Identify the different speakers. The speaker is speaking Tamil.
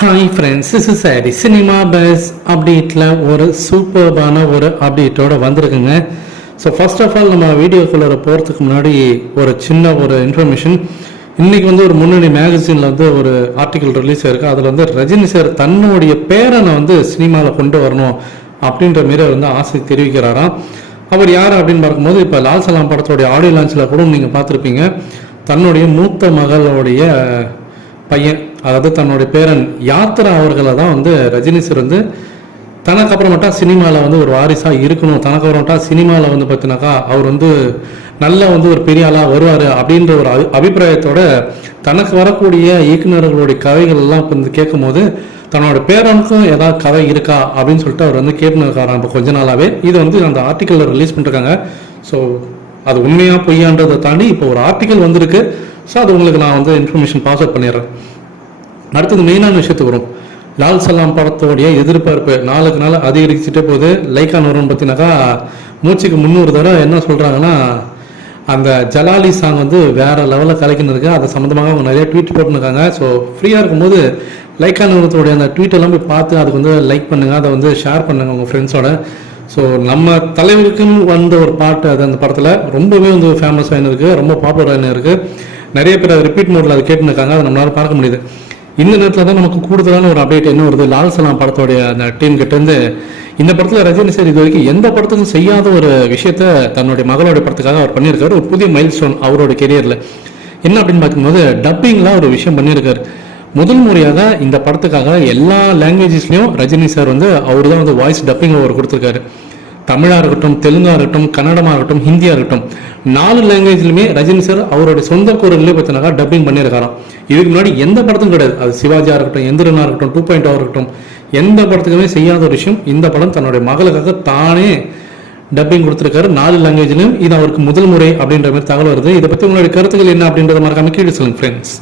Speaker 1: Hi friends is sorry cinema buzz அப்டேட்டில் ஒரு சூப்பர்பான ஒரு அப்டேட்டோட வந்திருக்குங்க. ஸோ ஃபர்ஸ்ட் ஆஃப் ஆல் நம்ம வீடியோக்குள்ளே போகிறதுக்கு முன்னாடி ஒரு சின்ன ஒரு இன்ஃபர்மேஷன் இன்றைக்கி வந்து ஒரு முன்னணி மேகசினில் வந்து ஒரு ஆர்டிக்கல் ரிலீஸ் ஆயிருக்கு. அதில் வந்து ரஜினி சார் தன்னுடைய பேரனை வந்து சினிமாவில் கொண்டு வரணும் அப்படின்ற மாரி அவர் வந்து ஆசை தெரிவிக்கிறாராம். அவர் யார் அப்படின்னு பார்க்கும்போது இப்போ லால் சலாம் படத்தோடைய ஆடியோ லான்ச்சில் கூட நீங்கள் பார்த்துருப்பீங்க. தன்னுடைய மூத்த மகளுடைய பையன் அதாவது தன்னுடைய பேரன் யாத்ரா அவர்களை தான் வந்து ரஜினி சார் வந்து தனக்கு அப்புறமேட்டா சினிமாவில் வந்து ஒரு வாரிசாக இருக்கணும். தனக்கு அப்புறமேட்டா சினிமாவில் வந்து பார்த்தினாக்கா அவர் வந்து நல்ல வந்து ஒரு பெரிய ஆளாக வருவார் அப்படின்ற ஒரு அபிப்பிராயத்தோட தனக்கு வரக்கூடிய இயக்குனர்களுடைய கதைகள் எல்லாம் இப்போ வந்து கேட்கும்போது தன்னோட பேரனுக்கும் ஏதாவது கதை இருக்கா அப்படின்னு சொல்லிட்டு அவர் வந்து கேட்டுன்னு இருக்காராம் இப்போ கொஞ்ச நாளாகவே இது வந்து அந்த ஆர்டிக்கலில் ரிலீஸ் பண்ணிருக்காங்க. ஸோ அது உண்மையாக பொய்யான்றதை தாண்டி இப்போ ஒரு ஆர்டிக்கல் வந்திருக்கு. ஸோ அது உங்களுக்கு நான் வந்து இன்ஃபர்மேஷன் பாஸ் அப் பண்ணிடுறேன். அடுத்தது மெயினான விஷயத்துக்கு வரும். லால் சலாம் படத்தோடைய எதிர்பார்ப்பு நாளுக்கு நாள் அதிகரிச்சுட்டே போகுது. லைக்கான் வரும்னு பார்த்தீங்கன்னாக்கா மூச்சுக்கு முந்நூறு தடவை என்ன சொல்கிறாங்கன்னா அந்த ஜலாலி சாங் வந்து வேற லெவலில் கலைக்கின்னு இருக்கு அது சம்மந்தமாக அவங்க நிறைய ட்வீட் போட்டுருக்காங்க. ஸோ ஃப்ரீயாக இருக்கும்போது லைக்கான நிறுவனத்தோடைய அந்த ட்வீட் எல்லாம் போய் பார்த்து அதுக்கு வந்து லைக் பண்ணுங்கள் அதை வந்து ஷேர் பண்ணுங்கள் உங்கள் ஃப்ரெண்ட்ஸோட ஸோ நம்ம தலைவருக்குன்னு வந்த ஒரு பாட்டு அது அந்த படத்தில் ரொம்பவே வந்து ஃபேமஸ் ஆகிருக்கு ரொம்ப பாப்புலர் ஆகினு நிறைய பேர் அதை ரிப்பீட் மோடில் அதை கேட்டுன்னு இருக்காங்க அதை நம்மளால பார்க்க முடியுது. இந்த நேரத்தில் தான் நமக்கு கூடுதலான ஒரு அப்டேட் என்ன வருது? லால் சலாம் படத்தோடைய அந்த டீம் கிட்டேருந்து இந்த படத்தில் ரஜினி சார் இது வரைக்கும் எந்த படத்துக்கும் செய்யாத ஒரு விஷயத்த தன்னுடைய மகளோட படத்துக்காக அவர் பண்ணியிருக்காரு. ஒரு புதிய மைல் ஸ்டோன் அவரோட கெரியரில் என்ன அப்படின்னு பார்க்கும்போது டப்பிங்லாம் ஒரு விஷயம் பண்ணியிருக்காரு. முதல் முறையாக இந்த படத்துக்காக எல்லா லாங்குவேஜஸ்லையும் ரஜினி சார் வந்து அவர் தான் வந்து வாய்ஸ் டப்பிங் அவர் கொடுத்துருக்காரு. தமிழாக இருக்கட்டும் தெலுங்காக இருக்கட்டும் கன்னடமாக இருக்கட்டும் ஹிந்தியாக இருக்கட்டும் நாலு லாங்குவேஜ்லையுமே ரஜினி சார் அவருடைய சொந்த குரல்லே பார்த்தீங்கன்னாக்கா டப்பிங் பண்ணியிருக்காராம். இதுக்கு முன்னாடி எந்த படத்தும் கிடையாது. அது சிவாஜியாக இருக்கட்டும் எந்திரனாக இருக்கட்டும் டூ பாயிண்ட் இருக்கட்டும் எந்த படத்துக்குமே செய்யாத ஒரு விஷயம். இந்த படம் தன்னுடைய மகளுக்காக தானே டப்பிங் கொடுத்துருக்காரு. நாலு லாங்குவேஜ்லையும் இது அவருக்கு முதல் முறை அப்படின்ற மாதிரி தகவல் வருது. இதை பற்றி உங்களுடைய கருத்துக்கள் என்ன அப்படின்றத மறக்காம கீழே சொல்லுங்க ஃப்ரெண்ட்ஸ்